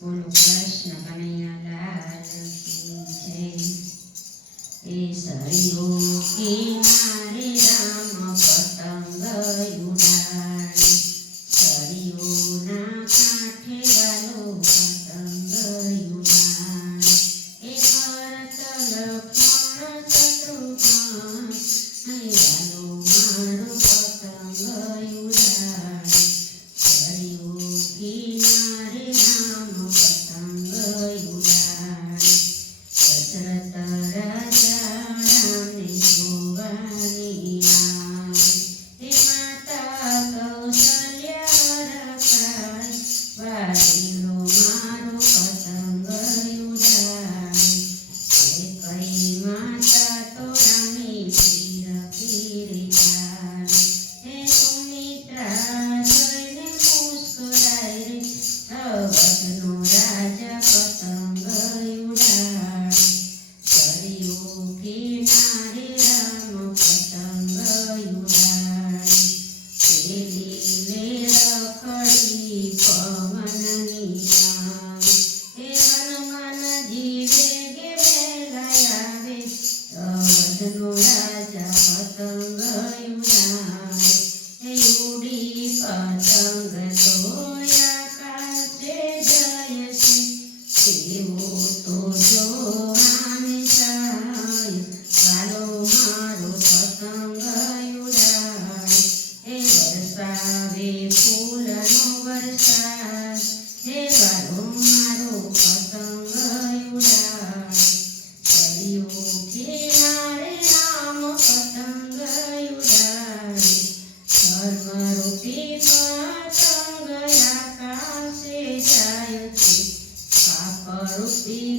બોલો કૃષ્ણ કનૈયાલાલ કી જય। એ સળિયો કિનારે રામ પતંગ ઉડાડે, સળિયોના કાંઠે વાલો પતંગ ઉડાડે। એ ભરત લક્ષ્મણ શત્રુઘ્ન વાલો મારો પતંગ ઉડાડે, સળિયો કિનારે રામ પતંગ ઉડાડે। દશરથ રાજા રામને જોવાની આવે, એ માતા કૌશલ્યા રખાય, વાલીનો મારો પતંગ ઉડાડે। કઈ માતા તો રામની પીર પીરે ચાલે, હે સુમિત્રા જોઈને મુસ્કુરાય રે, અવધનો રાજા પતંગ ઉડાડે, સળિયો કિનારે રામ પતંગ ઉડાડે। પેલી લે રખડી પવનની આવે, હે હનુમાનજી વેગે વહેલા આવે, અવધનો રાજા પતંગ ઉડાડે। હે ઉડી પતંગ તો આકાશે જાય છે, તેવો તો જોવાની થાય, વાલો મારો પતંગ ઉડાડે। હે વરસાવે ફૂલનો વરસાદ, હે વાલો મારો પતંગ ઉડાડે, સળિયો કિનારે રામ પતંગ ઉડાડે। ધર્મરૂપી પતંગ આકાશે જાય છે, પાપરૂપી